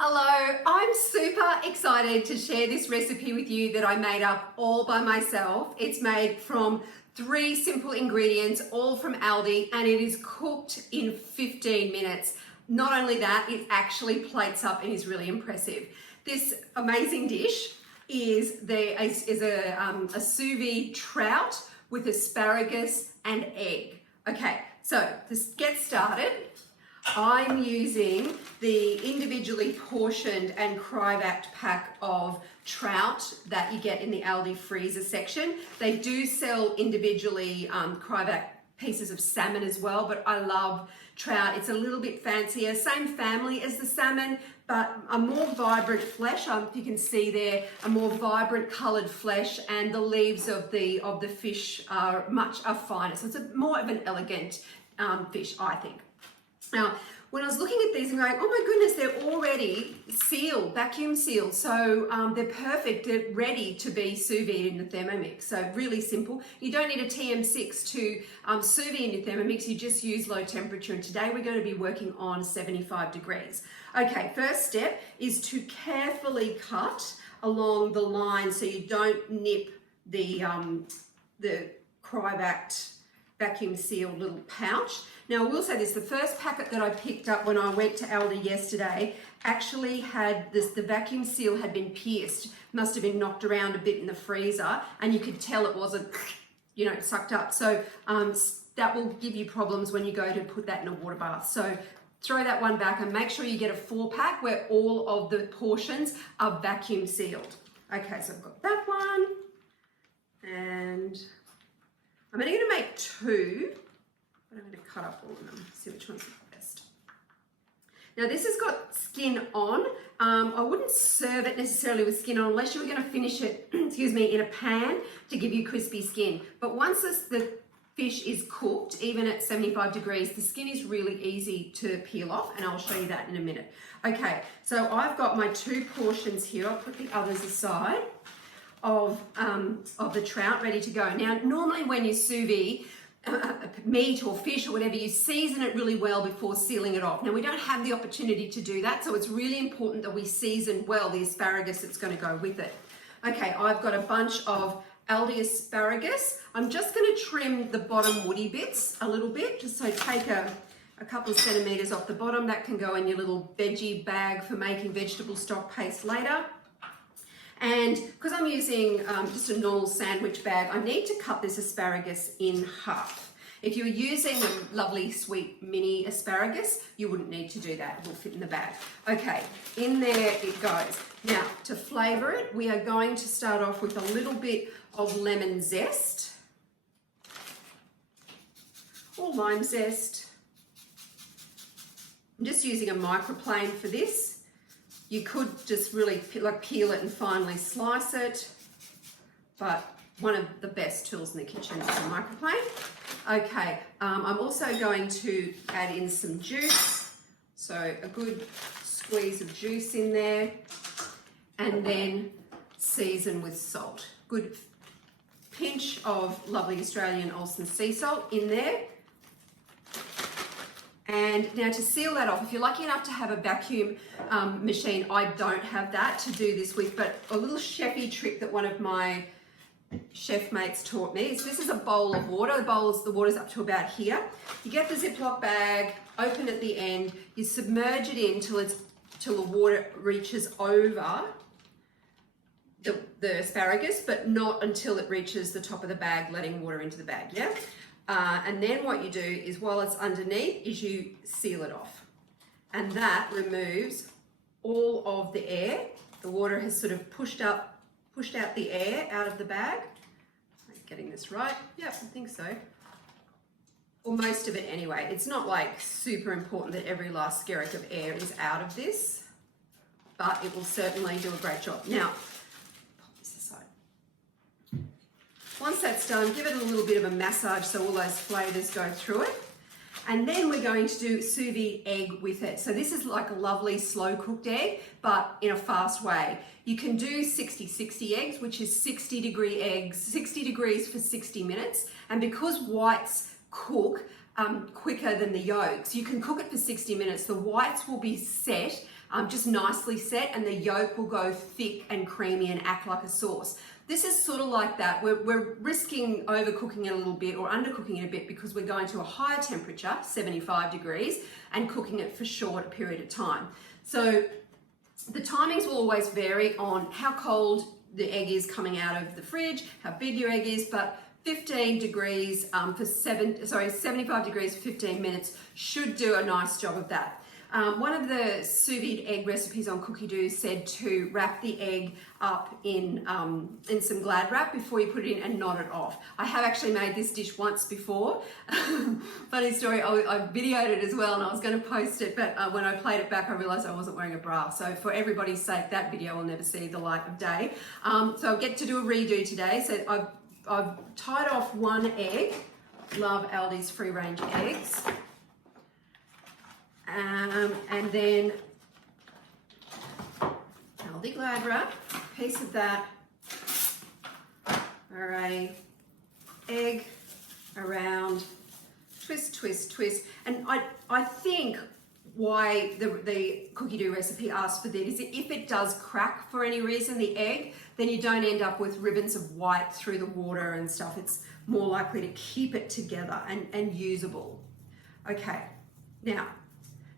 Hello, I'm super excited to share this recipe with you that I made up all by myself. It's made from 3 simple ingredients, all from Aldi, and it is cooked in 15 minutes. Not only that, it actually plates up and is really impressive. This amazing dish is a sous vide trout with asparagus and egg. Okay, so to get started, I'm using the individually portioned and cryovac pack of trout that you get in the Aldi freezer section. They do sell individually cryovac pieces of salmon as well, but I love trout. It's a little bit fancier, same family as the salmon, but a more vibrant flesh. If you can see there, a more vibrant coloured flesh, and the leaves of the fish are finer. So it's more of an elegant fish, I think. Now, when I was looking at these and going, oh my goodness, they're already sealed, vacuum sealed. So they're perfect, they're ready to be sous vide in the Thermomix. So really simple. You don't need a TM6 to sous vide in your Thermomix, you just use low temperature. And today we're going to be working on 75 degrees. Okay, first step is to carefully cut along the line so you don't nip the cryovac vacuum sealed little pouch. Now I will say this, the first packet that I picked up when I went to Aldi yesterday actually had the vacuum seal had been pierced, must have been knocked around a bit in the freezer, and you could tell it wasn't, sucked up. So that will give you problems when you go to put that in a water bath. So throw that one back and make sure you get a 4-pack where all of the portions are vacuum sealed. Okay, so I've got that one, and I'm only going to make 2, but I'm going to cut up all of them, see which one's the best. Now this has got skin on. I wouldn't serve it necessarily with skin on unless you were going to finish it, in a pan to give you crispy skin. But once the fish is cooked, even at 75 degrees, the skin is really easy to peel off, and I'll show you that in a minute. Okay, so I've got my 2 portions here. I'll put the others aside of the trout ready to go. Now, normally when you sous vide meat or fish or whatever, you season it really well before sealing it off. Now, we don't have the opportunity to do that, so it's really important that we season well the asparagus that's going to go with it. Okay, I've got a bunch of Aldi asparagus. I'm just going to trim the bottom woody bits a little bit, just so take a couple of centimetres off the bottom. That can go in your little veggie bag for making vegetable stock paste later. And because I'm using just a normal sandwich bag, I need to cut this asparagus in half. If you're using a lovely sweet mini asparagus, you wouldn't need to do that. It will fit in the bag. Okay, in there it goes. Now, to flavour it, we are going to start off with a little bit of lemon zest or lime zest. I'm just using a microplane for this. You could just really peel it and finely slice it, but one of the best tools in the kitchen is a microplane. Okay, I'm also going to add in some juice, so a good squeeze of juice in there, and then season with salt. Good pinch of lovely Australian Olsen sea salt in there. And now to seal that off, if you're lucky enough to have a vacuum machine, I don't have that to do this with, but a little cheffy trick that one of my chef mates taught me is this is a bowl of water. The water's up to about here. You get the Ziploc bag, open at the end, you submerge it in till the water reaches over the asparagus, but not until it reaches the top of the bag, letting water into the bag, yeah? And then what you do is, while it's underneath, is you seal it off. And that removes all of the air. The water has sort of pushed out the air out of the bag. Am I getting this right? Yep, I think so. Or most of it anyway. It's not like super important that every last skerrick of air is out of this, but it will certainly do a great job. Now, once that's done, give it a little bit of a massage so all those flavours go through it. And then we're going to do sous vide egg with it. So this is like a lovely slow cooked egg, but in a fast way. You can do 60-60 eggs, which is 60 degrees for 60 minutes. And because whites cook quicker than the yolks, you can cook it for 60 minutes. The whites will be set just nicely set, and the yolk will go thick and creamy and act like a sauce. This is sort of like that. We're risking overcooking it a little bit or undercooking it a bit because we're going to a higher temperature, 75 degrees, and cooking it for short period of time. So the timings will always vary on how cold the egg is coming out of the fridge, how big your egg is, but 15 degrees for 75 degrees for 15 minutes should do a nice job of that. One of the sous vide egg recipes on Cookie Doo said to wrap the egg up in some Glad wrap before you put it in and knot it off. I have actually made this dish once before. Funny story, I videoed it as well and I was going to post it, but when I played it back I realised I wasn't wearing a bra. So for everybody's sake, that video will never see the light of day. So I'll get to do a redo today. So I've tied off one egg. Love Aldi's free range eggs. And then Aldi Glad wrap, piece of that. Alrighty, egg around, twist, twist, twist. And I think why the Cookie Doo recipe asks for that is if it does crack for any reason, the egg, then you don't end up with ribbons of white through the water and stuff. It's more likely to keep it together and usable. Okay, now,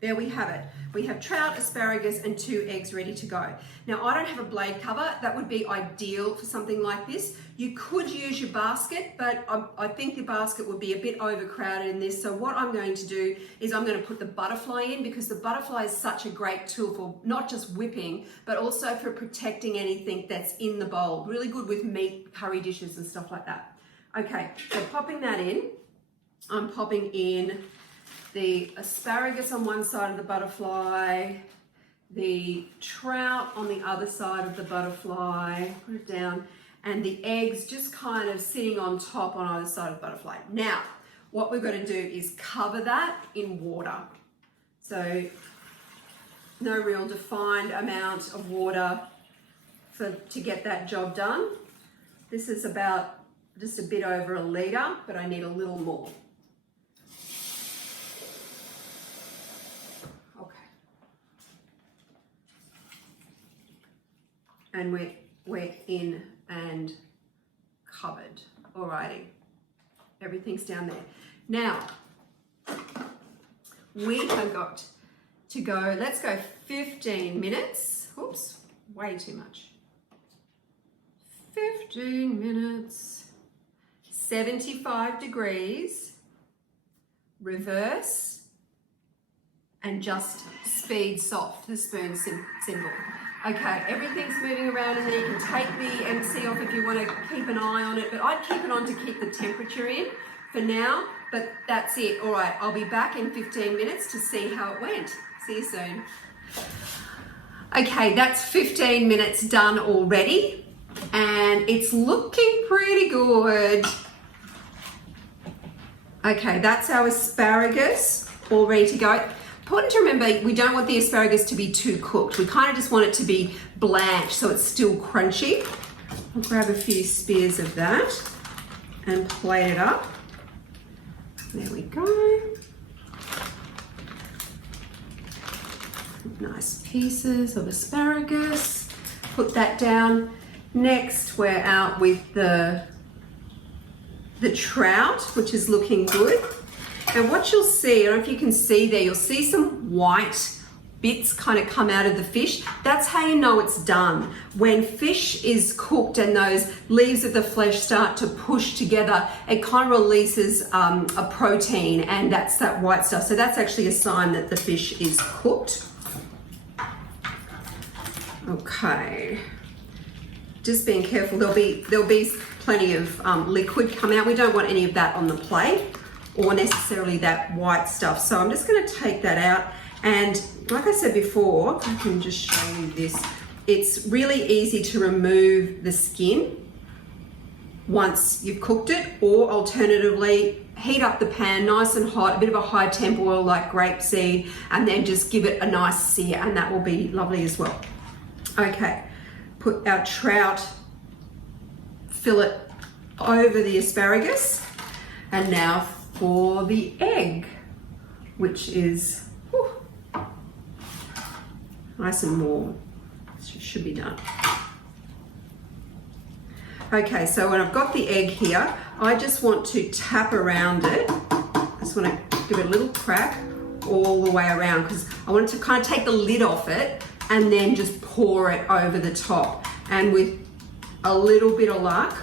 there we have it. We have trout, asparagus, and 2 eggs ready to go. Now, I don't have a blade cover. That would be ideal for something like this. You could use your basket, but I think the basket would be a bit overcrowded in this. So what I'm going to do is I'm going to put the butterfly in because the butterfly is such a great tool for not just whipping, but also for protecting anything that's in the bowl. Really good with meat, curry dishes, and stuff like that. Okay, so popping that in, I'm popping in the asparagus on one side of the butterfly, the trout on the other side of the butterfly, put it down, and the eggs just kind of sitting on top on either side of the butterfly. Now, what we're going to do is cover that in water. So, no real defined amount of water to get that job done. This is about just a bit over 1 litre, but I need a little more. And we're in and covered. Alrighty, everything's down there. Now, we have got to go, let's go 15 minutes. Oops, way too much. 15 minutes, 75 degrees, reverse, and just speed soft, the spoon symbol. Okay, everything's moving around in there. You can take the MC off if you want to keep an eye on it, but I'd keep it on to keep the temperature in for now, but that's it. All right, I'll be back in 15 minutes to see how it went. See you soon. Okay, that's 15 minutes done already, and it's looking pretty good. Okay, that's our asparagus all ready to go. Important to remember, we don't want the asparagus to be too cooked. We kind of just want it to be blanched so it's still crunchy. I'll grab a few spears of that and plate it up. There we go. Nice pieces of asparagus. Put that down. Next, we're out with the trout, which is looking good. And what you'll see, I don't know if you can see there, you'll see some white bits kind of come out of the fish. That's how you know it's done. When fish is cooked and those leaves of the flesh start to push together, it kind of releases a protein, and that's that white stuff. So that's actually a sign that the fish is cooked. Okay. Just being careful, there'll be plenty of liquid come out. We don't want any of that on the plate, or necessarily that white stuff. So I'm just going to take that out, and like I said before, I can just show you this. It's really easy to remove the skin once you've cooked it, or alternatively, heat up the pan nice and hot, a bit of a high temp oil like grapeseed, and then just give it a nice sear, and that will be lovely as well. Okay, put our trout fillet over the asparagus, and now for the egg, which is nice and warm. Should be done. Okay, so when I've got the egg here, I just want to tap around it. I just want to give it a little crack all the way around because I want to kind of take the lid off it and then just pour it over the top. And with a little bit of luck,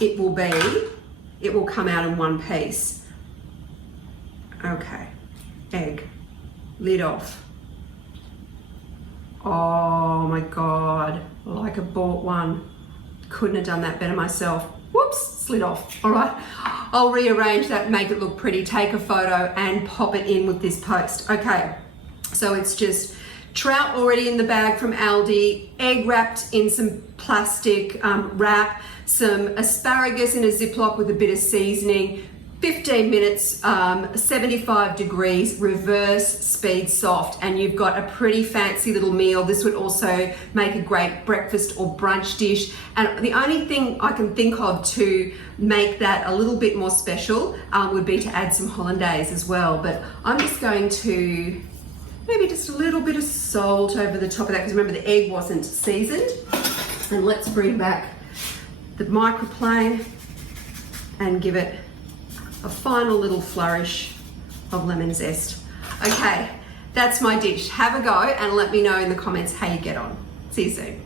it will come out in one piece. Okay, egg, lid off. Oh my God, like I bought one. Couldn't have done that better myself. Whoops, slid off. All right, I'll rearrange that, make it look pretty, take a photo and pop it in with this post. Okay, so it's just trout already in the bag from Aldi, egg wrapped in some plastic wrap, some asparagus in a Ziploc with a bit of seasoning, 15 minutes, 75 degrees, reverse speed soft, and you've got a pretty fancy little meal. This would also make a great breakfast or brunch dish. And the only thing I can think of to make that a little bit more special would be to add some hollandaise as well. But I'm just going to maybe just a little bit of salt over the top of that because remember the egg wasn't seasoned. And let's bring back the microplane and give it a final little flourish of lemon zest. Okay, that's my dish. Have a go and let me know in the comments how you get on. See you soon.